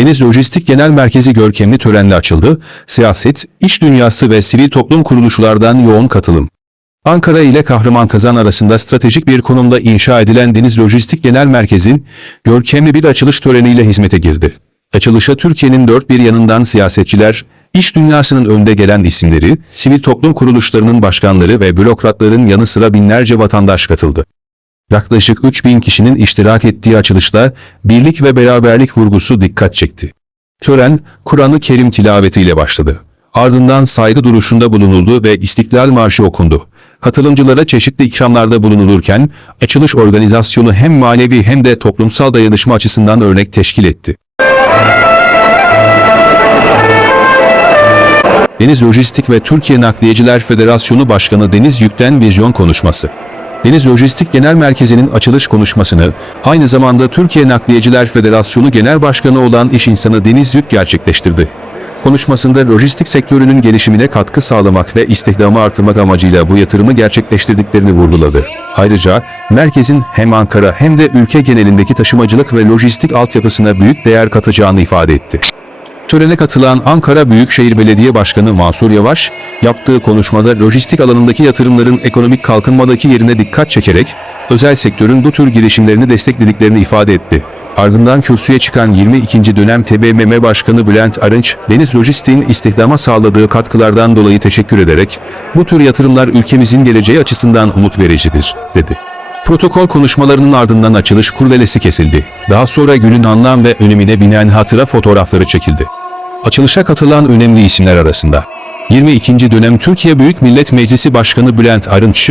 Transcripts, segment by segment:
Deniz Lojistik Genel Merkezi görkemli törenle açıldı. Siyaset, iş dünyası ve sivil toplum kuruluşlardan yoğun katılım. Ankara ile Kahramanmaraş arasında stratejik bir konumda inşa edilen Deniz Lojistik Genel Merkezi, görkemli bir açılış töreniyle hizmete girdi. Açılışa Türkiye'nin dört bir yanından siyasetçiler, iş dünyasının önde gelen isimleri, sivil toplum kuruluşlarının başkanları ve bürokratların yanı sıra binlerce vatandaş katıldı. Yaklaşık 3000 kişinin iştirak ettiği açılışta birlik ve beraberlik vurgusu dikkat çekti. Tören, Kur'an-ı Kerim tilavetiyle başladı. Ardından saygı duruşunda bulunuldu ve İstiklal Marşı okundu. Katılımcılara çeşitli ikramlarda bulunulurken, açılış organizasyonu hem manevi hem de toplumsal dayanışma açısından örnek teşkil etti. Deniz Lojistik ve Türkiye Nakliyeciler Federasyonu Başkanı Deniz Yük'ten vizyon konuşması. Deniz Lojistik Genel Merkezi'nin açılış konuşmasını aynı zamanda Türkiye Nakliyeciler Federasyonu Genel Başkanı olan iş insanı Deniz Yük gerçekleştirdi. Konuşmasında lojistik sektörünün gelişimine katkı sağlamak ve istihdamı artırmak amacıyla bu yatırımı gerçekleştirdiklerini vurguladı. Ayrıca merkezin hem Ankara hem de ülke genelindeki taşımacılık ve lojistik altyapısına büyük değer katacağını ifade etti. Törene katılan Ankara Büyükşehir Belediye Başkanı Mansur Yavaş, yaptığı konuşmada lojistik alanındaki yatırımların ekonomik kalkınmadaki yerine dikkat çekerek, özel sektörün bu tür girişimlerini desteklediklerini ifade etti. Ardından kürsüye çıkan 22. dönem TBMM Başkanı Bülent Arınç, Deniz Lojistik'in istihdama sağladığı katkılardan dolayı teşekkür ederek, bu tür yatırımlar ülkemizin geleceği açısından umut vericidir, dedi. Protokol konuşmalarının ardından açılış kurdelesi kesildi. Daha sonra günün anlam ve önemine binen hatıra fotoğrafları çekildi. Açılışa katılan önemli isimler arasında 22. dönem Türkiye Büyük Millet Meclisi Başkanı Bülent Arınç,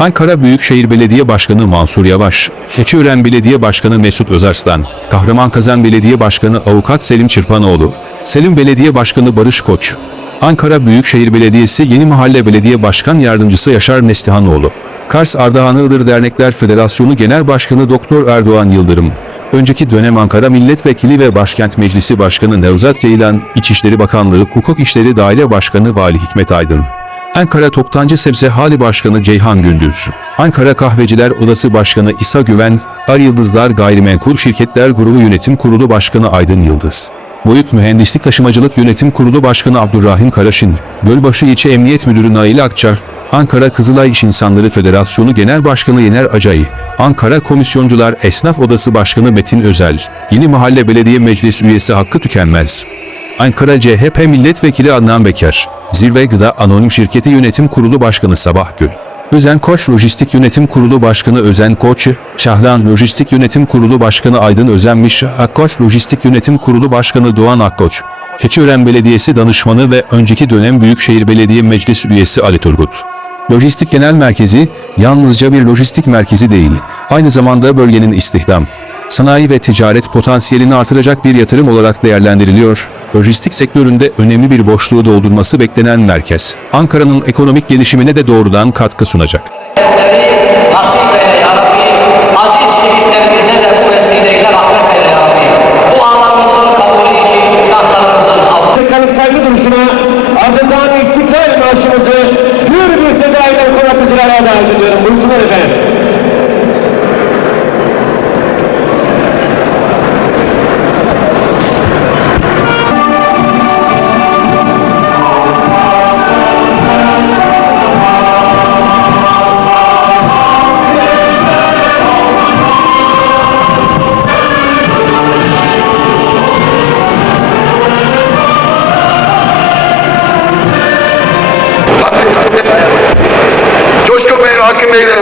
Ankara Büyükşehir Belediye Başkanı Mansur Yavaş, Keçiören Belediye Başkanı Mesut Özarslan, Kahramanmaraş Belediye Başkanı Avukat Selim Çırpanoğlu, Selim Belediye Başkanı Barış Koç, Ankara Büyükşehir Belediyesi Yeni Mahalle Belediye Başkan Yardımcısı Yaşar Nestihanoğlu, Kars Ardahan Iğdır Dernekler Federasyonu Genel Başkanı Doktor Erdoğan Yıldırım, önceki dönem Ankara Milletvekili ve Başkent Meclisi Başkanı Nevzat Ceylan, İçişleri Bakanlığı Hukuk İşleri Daire Başkanı Vali Hikmet Aydın, Ankara Toptancı Sebze Hali Başkanı Ceyhan Gündüz, Ankara Kahveciler Odası Başkanı İsa Güven, Ar Yıldızlar Gayrimenkul Şirketler Grubu Yönetim Kurulu Başkanı Aydın Yıldız. Boyut Mühendislik Taşımacılık Yönetim Kurulu Başkanı Abdurrahim Karaşin, Gölbaşı İlçe Emniyet Müdürü Nail Akçar, Ankara Kızılay İş İnsanları Federasyonu Genel Başkanı Yener Acay, Ankara Komisyoncular Esnaf Odası Başkanı Metin Özel, Yeni Mahalle Belediye Meclis Üyesi Hakkı Tükenmez, Ankara CHP Milletvekili Adnan Bekar, Zirve Gıda Anonim Şirketi Yönetim Kurulu Başkanı Sabah Gül, Özen Koç Lojistik Yönetim Kurulu Başkanı Özen Koç, Şahlan Lojistik Yönetim Kurulu Başkanı Aydın Özenmiş, Akkoç Lojistik Yönetim Kurulu Başkanı Doğan Akkoç, Keçiören Belediyesi Danışmanı ve önceki dönem Büyükşehir Belediye Meclis Üyesi Ali Turgut. Lojistik Genel Merkezi, yalnızca bir lojistik merkezi değil, aynı zamanda bölgenin istihdam, sanayi ve ticaret potansiyelini artıracak bir yatırım olarak değerlendiriliyor. Lojistik sektöründe önemli bir boşluğu doldurması beklenen merkez, Ankara'nın ekonomik gelişimine de doğrudan katkı sunacak.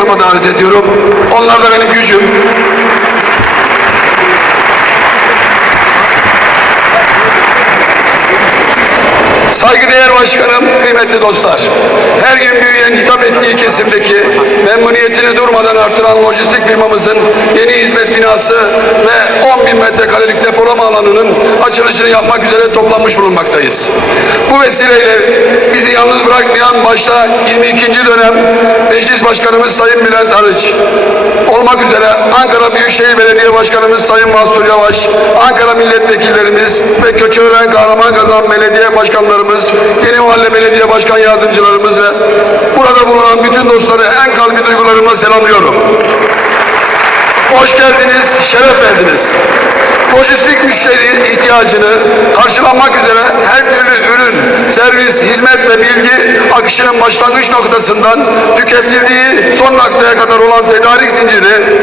Yanıma davet ediyorum. Onlar da benim gücüm. Saygıdeğer başkanım, kıymetli dostlar. Her gün büyüyen hitap ettiği kesimdeki memnuniyetini durmadan artıran lojistik firmamızın yeni hizmet binası ve 10 bin metrekarelik depolama alanının açılışını yapmak üzere toplanmış bulunmaktayız. Bu vesileyle bizi yalnız bırakmayan başta 22. dönem Meclis Başkanımız Sayın Bülent Arıç olmak üzere Ankara Büyükşehir Belediye Başkanımız Sayın Mahsur Yavaş, Ankara milletvekillerimiz ve Köçören Kahramanmaraş Belediye Başkanlarımız, Yeni Mahalle Belediye Başkan Yardımcılarımız ve burada bulunan bütün dostları en kalbi duygularımla selamlıyorum. hoş geldiniz, şeref verdiniz. Lojistik müşteri ihtiyacını karşılamak üzere her türlü ürün, servis, hizmet ve bilgi akışının başlangıç noktasından tüketildiği son noktaya kadar olan tedarik zinciri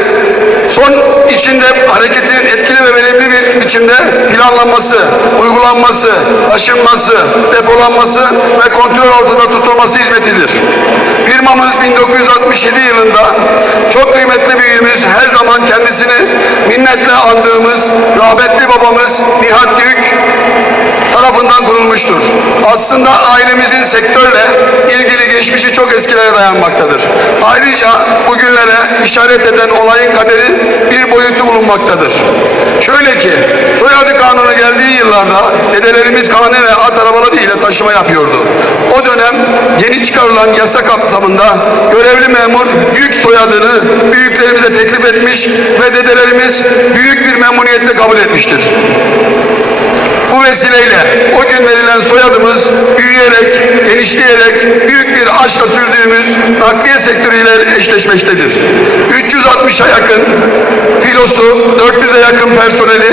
son içinde hareketinin etkili ve verimli bir biçimde planlanması, uygulanması, taşınması, depolanması ve kontrol altında tutulması hizmetidir. Firmamız 1967 yılında çok kıymetli büyüğümüz her zaman kendisini minnetle andığımız rahmetli babamız Nihat Yük tarafından kurulmuştur. Aslında ailemizin sektörle ilgili geçmişi çok eskilere dayanmaktadır. Ayrıca bugünlere işaret eden olayın kaderi bir boyutu bulunmaktadır. Şöyle ki, soyadı kanunu geldiği yıllarda dedelerimiz kane ve at arabaları ile taşıma yapıyordu. O dönem yeni çıkarılan yasa kapsamında görevli memur yük soyadını büyüklerimize teklif etmiş ve dedelerimiz büyük bir memnuniyetle kabul etmiştir. Bu vesileyle o gün verilen soyadımız büyüyerek, genişleyerek büyük bir aşkla sürdüğümüz nakliye sektörüyle eşleşmektedir. 360'a yakın filosu, 400'e yakın personeli,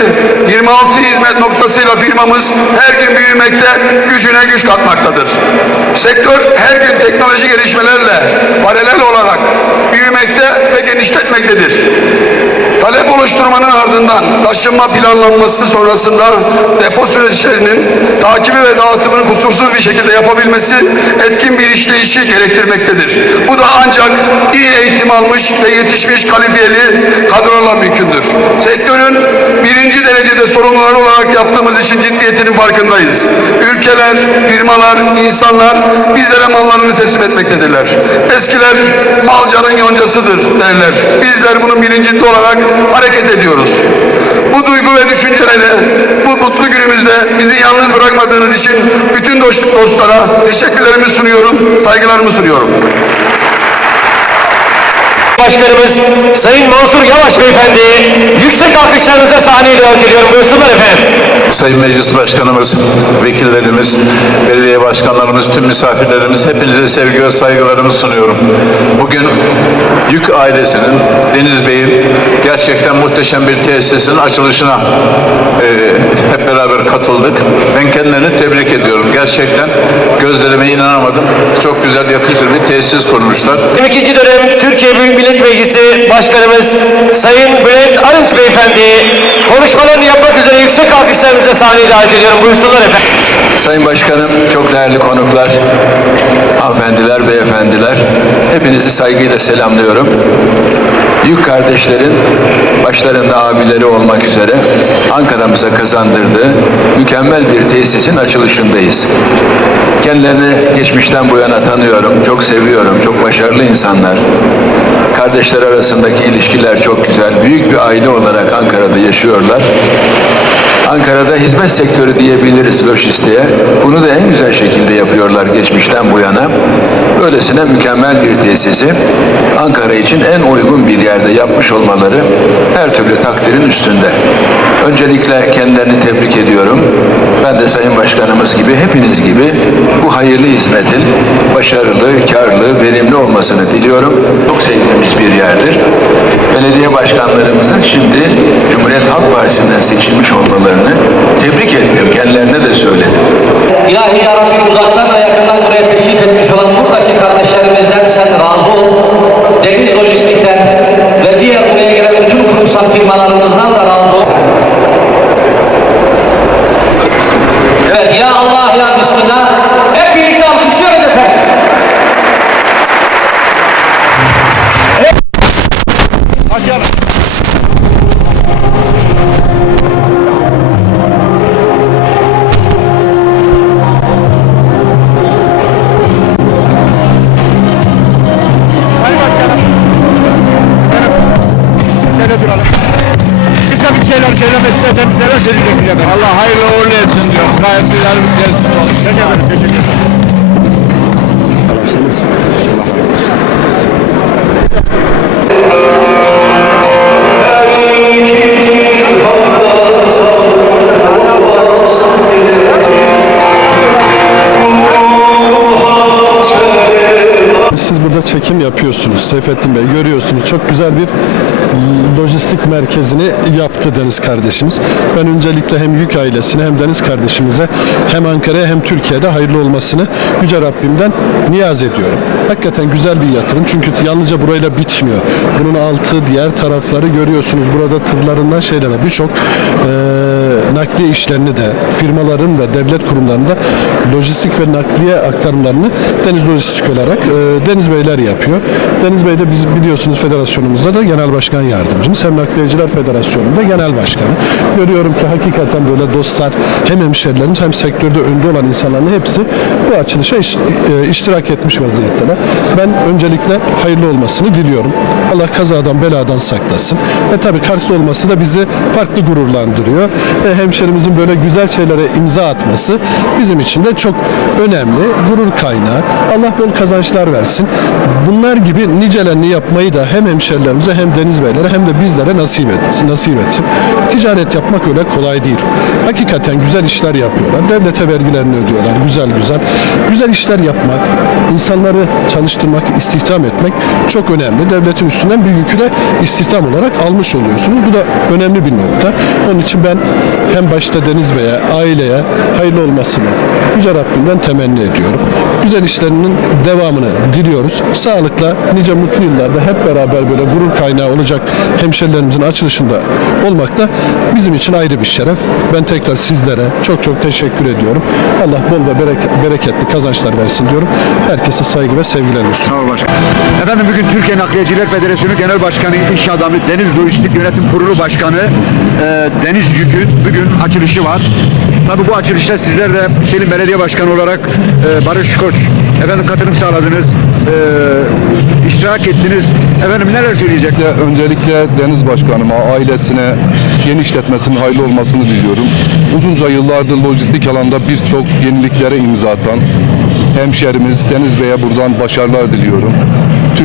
26 hizmet noktasıyla firmamız her gün büyümekte, gücüne güç katmaktadır. Sektör her gün teknoloji gelişmelerle paralel olarak büyümekte ve genişletmektedir. Talep oluşturmanın ardından taşınma planlanması sonrasında depo süreçlerinin takibi ve dağıtımını kusursuz bir şekilde yapabilmesi etkin bir işleyişi gerektirmektedir. Bu da ancak iyi eğitim almış ve yetişmiş kalifiyeli kadrolarla mümkündür. Sektörün birinci derecede sorumlular olarak yaptığımız işin ciddiyetinin farkındayız. Ülkeler, firmalar, insanlar bizlere mallarını teslim etmektedirler. Eskiler mal canın yoncasıdır derler. Bizler bunun bilincinde olarak hareket ediyoruz. Bu duygu ve düşüncelerle bu mutlu günümüzde bizi yalnız bırakmadığınız için bütün dost- dostlara teşekkürlerimi sunuyorum, saygılarımı sunuyorum. Başkanımız Sayın Mansur Yavaş Beyefendi yüksek alkışlarınıza sahneye davet ediyorum. Buyursunlar efendim. Sayın Meclis Başkanımız, vekillerimiz, belediye başkanlarımız, tüm misafirlerimiz hepinize sevgi ve saygılarımı sunuyorum. Bugün Yük ailesinin, Deniz Bey'in gerçekten muhteşem bir tesisin açılışına e, hep beraber katıldık. Ben kendilerini tebrik ediyorum. Gerçekten gözlerime inanamadım. Çok güzel, yakışır bir tesis kurmuşlar. 22. dönem Türkiye Büyük Millet Meclisi Başkanımız Sayın Bülent Arınç Beyefendi konuşmalarını yapmak üzere yüksek alkışlarınıza sahneye davet ediyorum. Buyursunlar efendim. Sayın Başkanım, çok değerli konuklar, hanımefendiler, beyefendiler, hepinizi saygıyla selamlıyorum. Yük kardeşlerin başlarında abileri olmak üzere Ankara'mıza kazandırdığı mükemmel bir tesisin açılışındayız. Kendilerini geçmişten bu yana tanıyorum, çok seviyorum, çok başarılı insanlar. Kardeşler arasındaki ilişkiler çok güzel. Büyük bir aile olarak Ankara'da yaşıyorlar. Ankara'da hizmet sektörü diyebiliriz lojistiğe. Bunu da en güzel şekilde yapıyorlar geçmişten bu yana. Böylesine mükemmel bir tesisi Ankara için en uygun bir yerde yapmış olmaları her türlü takdirin üstünde. Öncelikle kendilerini tebrik ediyorum. Ben de Sayın Başkanımız gibi, hepiniz gibi bu hayırlı hizmetin başarılı, karlı, verimli olmasını diliyorum. Çok sevdiğimiz bir yerdir. Belediye başkanlarımızın şimdi Cumhuriyet Halk Partisi'nden seçilmiş olmalarını tebrik ettim. Kendilerine de söyledim. İlahi ya Rabbi uzaktan ve yakından buraya teşrif etmiş olan buradaki kardeşlerimizden sen razı ol. Deniz Lojistik'ten ve diğer buraya gelen bütün kurumsal firmalarımızdan da razı ol. Evet ya Allah ya Bismillah. Allah hayırlı uğurlu etsin diyorum. Gayet güzel bir tesis oldu. Teşekkür ederim. Seyfettin Bey görüyorsunuz. Çok güzel bir lojistik merkezini yaptı Deniz kardeşimiz. Ben öncelikle hem Yük ailesine hem Deniz kardeşimize hem Ankara'ya hem Türkiye'de hayırlı olmasını Yüce Rabbimden niyaz ediyorum. Hakikaten güzel bir yatırım. Çünkü yalnızca burayla bitmiyor. Bunun altı diğer tarafları görüyorsunuz. Burada tırlarından şeylere birçok eee nakliye işlerini de firmaların ve devlet kurumlarında lojistik ve nakliye aktarımlarını Deniz Lojistik olarak eee, Deniz Beyler yapıyor. Deniz Bey de biz biliyorsunuz federasyonumuzda da genel başkan yardımcımız. Hem Nakliyeciler Federasyonu'nda genel başkanı. Görüyorum ki hakikaten böyle dostlar hem hemşerilerimiz hem sektörde önde olan insanların hepsi bu açılışa iş- e, iştirak etmiş vaziyetteler. Ben öncelikle hayırlı olmasını diliyorum. Allah kazadan beladan saklasın. Ve tabii Kars'ta olması da bizi farklı gururlandırıyor. E, hemşerimizin böyle güzel şeylere imza atması bizim için de çok önemli. Gurur kaynağı. Allah bol kazançlar versin. Bunlar gibi nicelerini yapmayı da hem hemşerilerimize hem Deniz Beylere hem de bizlere nasip etsin. Nasip etsin. Ticaret yapmak öyle kolay değil. Hakikaten güzel işler yapıyorlar. Devlete vergilerini ödüyorlar. Güzel güzel. Güzel işler yapmak, insanları çalıştırmak, istihdam etmek çok önemli. Devletin üstünden bir yükü de istihdam olarak almış oluyorsunuz. Bu da önemli bir nokta. Onun için ben hem başta Deniz Bey'e, aileye hayırlı olmasını Yüce Rabbimden temenni ediyorum. Güzel işlerinin devamını diliyoruz. Sağlıkla nice mutlu yıllarda hep beraber böyle gurur kaynağı olacak hemşerilerimizin açılışında olmak da bizim için ayrı bir şeref. Ben tekrar sizlere çok çok teşekkür ediyorum. Allah bol ve berek- bereketli kazançlar versin diyorum. Herkese saygı ve sevgilerimi sunuyorum. Efendim bugün Türkiye Nakliyeciler Federasyonu Genel Başkanı, iş adamı, Deniz Lojistik Yönetim Kurulu Başkanı e, Deniz Yük'ün bugün açılışı var. Tabii bu açılışta sizler de Selim Belediye Başkanı olarak e, Barış Koç efendim katılım sağladınız, e, iştirak ettiniz. Efendim neler söyleyecek? Öncelikle, Deniz Başkanıma, ailesine genişletmesinin hayırlı olmasını diliyorum. Uzunca yıllardır lojistik alanda birçok yeniliklere imza atan hemşerimiz Deniz Bey'e buradan başarılar diliyorum.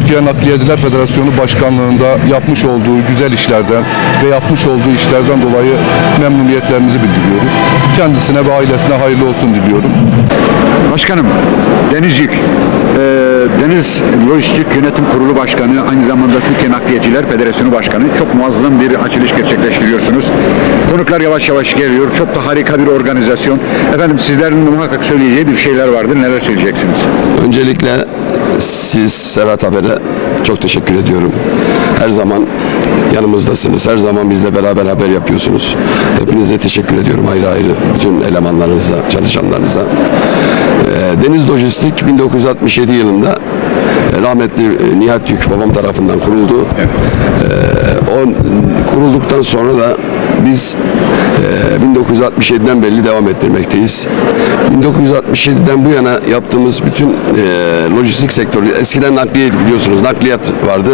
Türkiye Nakliyeciler Federasyonu Başkanlığı'nda yapmış olduğu güzel işlerden ve yapmış olduğu işlerden dolayı memnuniyetlerimizi bildiriyoruz. Kendisine ve ailesine hayırlı olsun diliyorum. Başkanım, Deniz Yük, e, Deniz Lojistik Yönetim Kurulu Başkanı, aynı zamanda Türkiye Nakliyeciler Federasyonu Başkanı. Çok muazzam bir açılış gerçekleştiriyorsunuz. Konuklar yavaş yavaş geliyor. Çok da harika bir organizasyon. Efendim sizlerin muhakkak söyleyeceği bir şeyler vardır. Neler söyleyeceksiniz? Öncelikle siz Serhat Haber'e çok teşekkür ediyorum. Her zaman yanımızdasınız. Her zaman bizle beraber haber yapıyorsunuz. Hepinize teşekkür ediyorum ayrı ayrı. Bütün elemanlarınıza, çalışanlarınıza. Ee, Deniz Lojistik 1967 yılında e, rahmetli e, Nihat Yük babam tarafından kuruldu. Ee, o kurulduktan sonra da biz e, 1967'den belli devam ettirmekteyiz. 1967'den bu yana yaptığımız bütün e, lojistik sektörü, eskiden nakliyeydi biliyorsunuz, nakliyat vardı.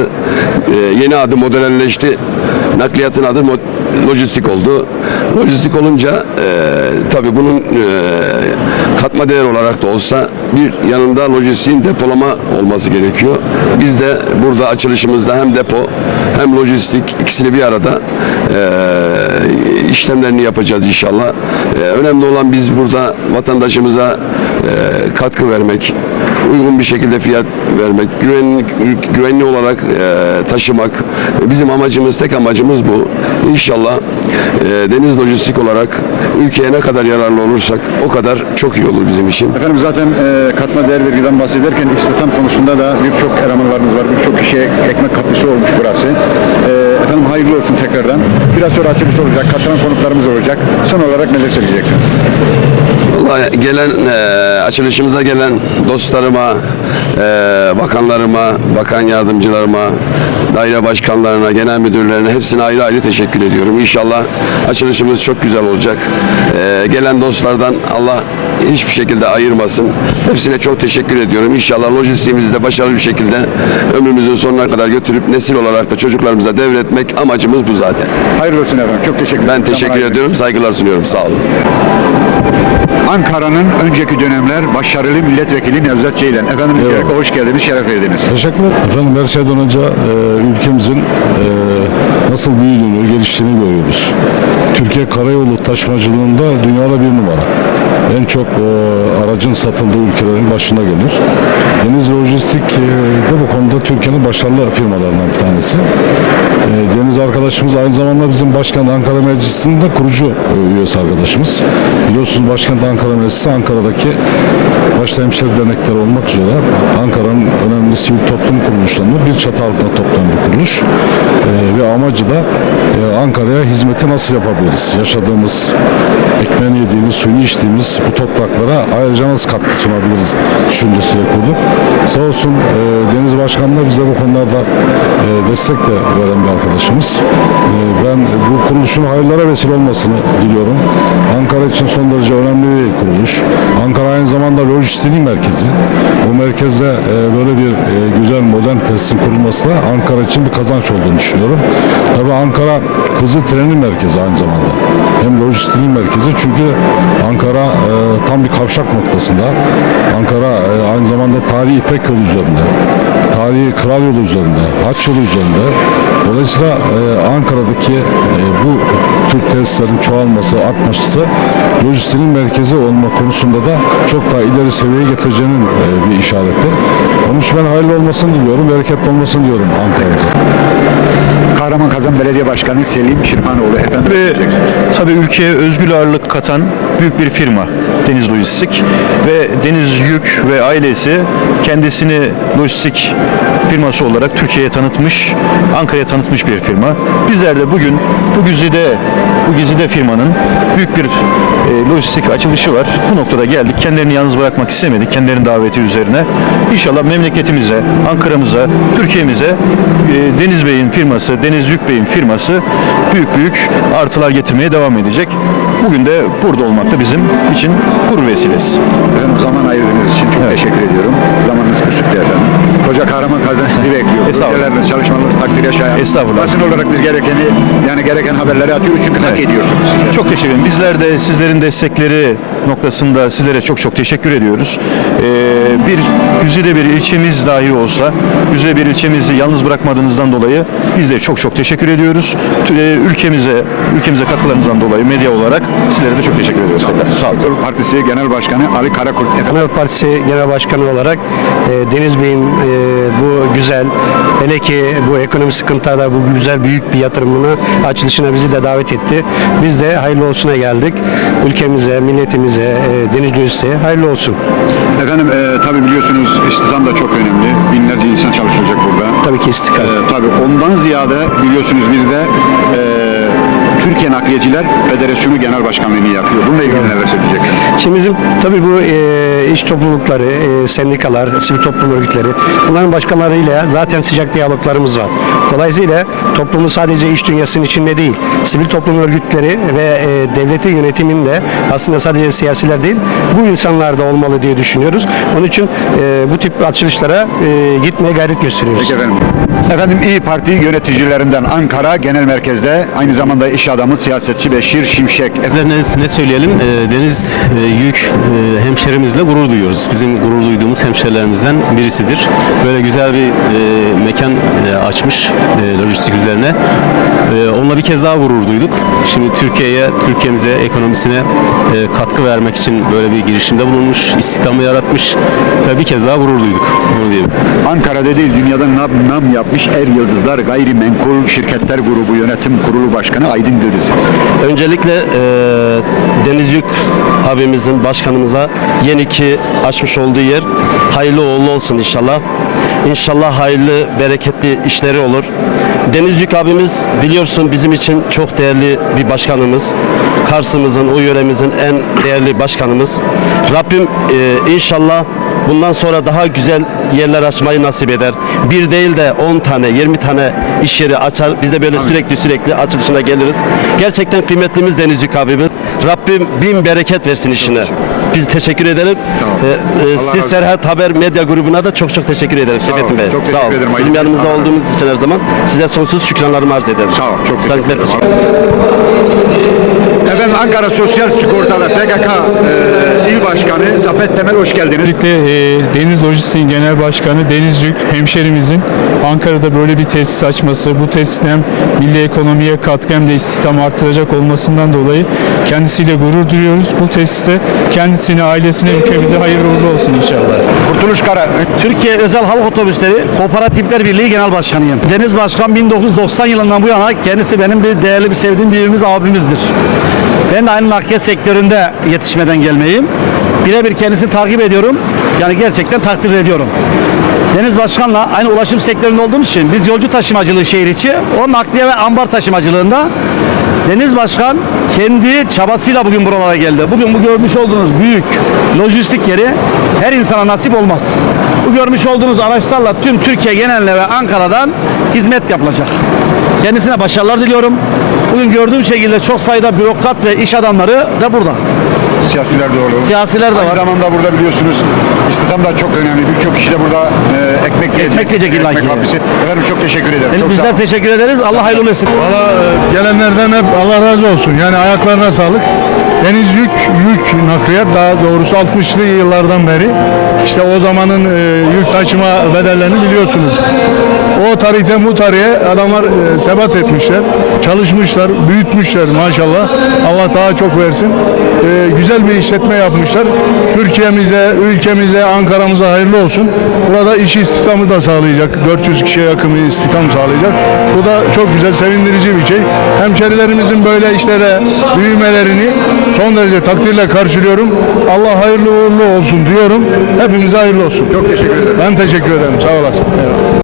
E, yeni adı modernleşti. Nakliyatın adı mo- lojistik oldu. Lojistik olunca e, tabii bunun e, katma değer olarak da olsa bir yanında lojistiğin depolama olması gerekiyor. Biz de burada açılışımızda hem depo hem lojistik ikisini bir arada e, işlemlerini yapacağız inşallah. E, önemli olan biz burada vatandaşımıza e, katkı vermek, uygun bir şekilde fiyat vermek, güvenli, güvenli olarak e, taşımak. Bizim amacımız, tek amacımız bu. İnşallah e, deniz lojistik olarak ülkeye ne kadar yararlı olursak o kadar çok iyi olur bizim için. Efendim zaten e, katma değer vergiden bahsederken istihdam konusunda da birçok elemanlarınız var. Birçok kişiye ekmek kapısı olmuş burası. E, efendim hayırlı olsun tekrardan. Biraz sonra açılış olacak. Katılan konuklarımız olacak. Son olarak neler söyleyeceksiniz? Vallahi gelen e, açılışımıza gelen dostlarıma, e, bakanlarıma, bakan yardımcılarıma, daire başkanlarına, genel müdürlerine hepsine ayrı ayrı teşekkür ediyorum. İnşallah açılışımız çok güzel olacak. E, gelen dostlardan Allah hiçbir şekilde ayırmasın. Hepsine çok teşekkür ediyorum. İnşallah lojistiğimizi de başarılı bir şekilde ömrümüzün sonuna kadar götürüp nesil olarak da çocuklarımıza devretmek amacımız bu zaten. Hayırlı olsun efendim. Çok teşekkür ederim. Ben teşekkür Zaman ediyorum. Saygılar sunuyorum. Sağ olun. Ankara'nın önceki dönemler başarılı milletvekili Nevzat Ceylan. Efendim öncelikle hoş geldiniz, şeref verdiniz. Teşekkür ederim. Efendim her şeyden önce e, ülkemizin e, nasıl büyüdüğünü, geliştiğini görüyoruz. Türkiye karayolu taşımacılığında dünyada bir numara. En çok e, aracın satıldığı ülkelerin başında gelir. Deniz Lojistik e, de bu konuda Türkiye'nin başarılı firmalarından bir tanesi. E, Deniz arkadaşımız aynı zamanda bizim Başkent Ankara Meclisi'nin de kurucu e, üyesi arkadaşımız. Biliyorsunuz Başkent Ankara Meclisi Ankara'daki başta hemşire dernekleri olmak üzere Ankara'nın önemli sivil toplum kuruluşlarını bir çatı altında toplayan bir kuruluş. Ee, ve amacı da e, Ankara'ya hizmeti nasıl yapabiliriz? Yaşadığımız, ekmeğini yediğimiz, suyunu içtiğimiz bu topraklara ayrıca nasıl katkı sunabiliriz düşüncesiyle kurduk. Sağ olsun e, Deniz Başkan da bize bu konularda e, destek de veren bir arkadaşımız. E, ben bu kuruluşun hayırlara vesile olmasını diliyorum. Ankara için son derece önemli bir kuruluş. Ankara aynı zamanda lojistik merkezi. Bu merkezde e, böyle bir e, güzel modern tesisin kurulması da Ankara için bir kazanç olduğunu düşünüyorum. Tabii Ankara hızlı trenin merkezi aynı zamanda. Hem lojistik merkezi çünkü Ankara e, tam bir kavşak noktasında. Ankara e, aynı zamanda tarihi İpek yolu üzerinde. Tarihi Kral yolu üzerinde. Haç yolu üzerinde. Dolayısıyla e, Ankara'daki e, bu tür tesislerin çoğalması, artması lojistiğin merkezi olma konusunda da çok daha ileri seviyeye getireceğinin e, bir işareti. Onun için ben hayırlı olmasını diliyorum, bereketli olmasını diliyorum Ankara'mıza. Kahraman Kazan Belediye Başkanı Selim Şirmanoğlu. Efendim diyeceksiniz? Tabii ülkeye özgür ağırlık katan büyük bir firma Deniz Lojistik ve Deniz Yük ve ailesi kendisini lojistik firması olarak Türkiye'ye tanıtmış, Ankara'ya tanıtmış bir firma. Bizler de bugün bu güzide bu güzide firmanın büyük bir e, lojistik açılışı var. Bu noktada geldik. Kendilerini yalnız bırakmak istemedik. Kendilerinin daveti üzerine. İnşallah memleketimize, Ankara'mıza, Türkiye'mize e, Deniz Bey'in firması, Deniz Yük Bey'in firması büyük büyük artılar getirmeye devam edecek. Bugün de burada olmak da bizim için gurur vesilesi. Efendim zaman ayırdığınız için çok teşekkür ediyorum. Zamanınız kısıtlı efendim. Koca Kahraman Kazan sizi bekliyor. Estağfurullah. Ülkelerle çalışmanız takdire şayan. Estağfurullah. Basın olarak biz gerekeni yani gereken haberleri atıyoruz çünkü hak ediyorsunuz size. Çok teşekkür ederim. Bizler de sizlerin destekleri noktasında sizlere çok çok teşekkür ediyoruz. Ee, bir güzide bir ilçemiz dahi olsa, güzide bir ilçemizi yalnız bırakmadığınızdan dolayı biz de çok çok teşekkür ediyoruz. E, Ülkemize, ülkemize katkılarınızdan dolayı medya olarak sizlere de çok teşekkür ediyoruz. tekrar. Sağ olun. Partisi Genel Başkanı Ali Karakurt. Efendim Genel Partisi Genel Başkanı olarak e, Deniz Bey'in e, hele ki bu ekonomi sıkıntıda bu güzel büyük bir yatırımını açılışına bizi de davet etti. Biz de hayırlı olsuna geldik. Ülkemize, milletimize, e, Deniz Lojistik'e hayırlı olsun. Efendim e, tabii biliyorsunuz istihdam da çok önemli. Binlerce insan çalışacak burada. Tabii ki istikrar. E, tabii ondan ziyade biliyorsunuz bir de e, Türkiye Nakliyeciler Federasyonu Genel Başkanlığı'nı yapıyor. Bununla ilgili neler söyleyeceksiniz? Şimdi bizim tabii bu e, iş toplulukları, e, sendikalar, sivil toplum örgütleri bunların başkanlarıyla zaten sıcak diyaloglarımız var. Dolayısıyla toplumu sadece iş dünyasının içinde değil, sivil toplum örgütleri ve e, devletin yönetiminde aslında sadece siyasiler değil, bu insanlar da olmalı diye düşünüyoruz. Onun için e, bu tip açılışlara e, gitmeye gayret gösteriyoruz. Peki efendim. Efendim İyi Parti yöneticilerinden Ankara Genel Merkez'de aynı zamanda iş adamı siyasetçi Beşir Şimşek. Efendim, Ne, söyleyelim? Ee, Deniz e, Yük e, hemşerimizle gurur duyuyoruz. Bizim gurur duyduğumuz hemşerilerimizden birisidir. Böyle güzel bir e, mekan e, açmış e, lojistik üzerine. E, onunla bir kez daha gurur duyduk. Şimdi Türkiye'ye, Türkiye'mize, ekonomisine e, katkı vermek için böyle bir girişimde bulunmuş, istihdamı yaratmış ve bir kez daha gurur duyduk. Onu diyelim. Ankara'da değil dünyada nam, nam yapmış Er Yıldızlar Gayrimenkul Şirketler Grubu Yönetim Kurulu Başkanı Aydın Diriz. Öncelikle e, Deniz Yük abimizin, başkanımıza yeni ki açmış olduğu yer hayırlı uğurlu olsun inşallah. İnşallah hayırlı, bereketli işleri olur. Deniz Yük abimiz biliyorsun bizim için çok değerli bir başkanımız. Kars'ımızın, o yöremizin en değerli başkanımız. Rabbim e, inşallah bundan sonra daha güzel yerler açmayı nasip eder. Bir değil de 10 tane, 20 tane iş yeri açar. Biz de böyle sürekli sürekli açılışına geliriz. Gerçekten kıymetlimiz Deniz Yük abimiz. Rabbim bin bereket versin işine. Biz teşekkür ederim. Sağ olun. Ee, e, siz. Serhat Haber Medya grubuna da çok çok teşekkür ederim Sağ olun. Bey. Çok teşekkür Sağ olun. ederim. Bizim yanımızda Allah razı olduğumuz için her zaman size sonsuz şükranlarımı arz ederim. Sağ ol. Çok teşekkür ederim. Efendim Ankara Sosyal Sigorta'da SGK e, İl Başkanı Zafet Temel hoş geldiniz. Birlikte e, Deniz Lojistik'in Genel Başkanı Deniz Yük hemşerimizin Ankara'da böyle bir tesis açması, bu tesisin hem milli ekonomiye katkı hem de istihdam artıracak olmasından dolayı kendisiyle gurur duyuyoruz. Bu tesiste kendisine, ailesine, ülkemize hayırlı uğurlu olsun inşallah. Kurtuluş Kara. Türkiye Özel Hava Otobüsleri Kooperatifler Birliği Genel Başkanıyım. Deniz Başkan 1990 yılından bu yana kendisi benim bir değerli bir sevdiğim birimiz abimizdir. Ben de aynı nakliye sektöründe yetişmeden gelmeyim. Birebir kendisini takip ediyorum. Yani gerçekten takdir ediyorum. Deniz Başkan'la aynı ulaşım sektöründe olduğumuz için biz yolcu taşımacılığı şehir içi, o nakliye ve ambar taşımacılığında Deniz Başkan kendi çabasıyla bugün buralara geldi. Bugün bu görmüş olduğunuz büyük lojistik yeri her insana nasip olmaz. Bu görmüş olduğunuz araçlarla tüm Türkiye geneline ve Ankara'dan hizmet yapılacak. Kendisine başarılar diliyorum. Bugün gördüğüm şekilde çok sayıda bürokrat ve iş adamları da burada. Siyasiler de olur. Siyasiler de Aynı var. zamanda burada biliyorsunuz istihdam da çok önemli. Birçok kişi de burada e, ekmek yiyecek. Ekmek yiyecek illa ki. hapisi. Efendim çok teşekkür ederim. Çok sağ Bizler olun. teşekkür ederiz. Allah hayırlı olsun. Valla e, gelenlerden hep Allah razı olsun. Yani ayaklarına sağlık. Deniz yük, yük nakliyat daha doğrusu 60'lı yıllardan beri işte o zamanın e, yük taşıma bedellerini biliyorsunuz. O tarihten bu tarihe adamlar e, sebat etmişler, çalışmışlar, büyütmüşler maşallah. Allah daha çok versin. E, güzel bir işletme yapmışlar. Türkiye'mize, ülkemize, Ankara'mıza hayırlı olsun. Burada iş istihdamı da sağlayacak. 400 kişiye yakın bir istihdam sağlayacak. Bu da çok güzel, sevindirici bir şey. Hemşerilerimizin böyle işlere büyümelerini son derece takdirle karşılıyorum. Allah hayırlı uğurlu olsun diyorum. Hepimize hayırlı olsun. Çok teşekkür ederim. Ben teşekkür ederim. Sağ olasın.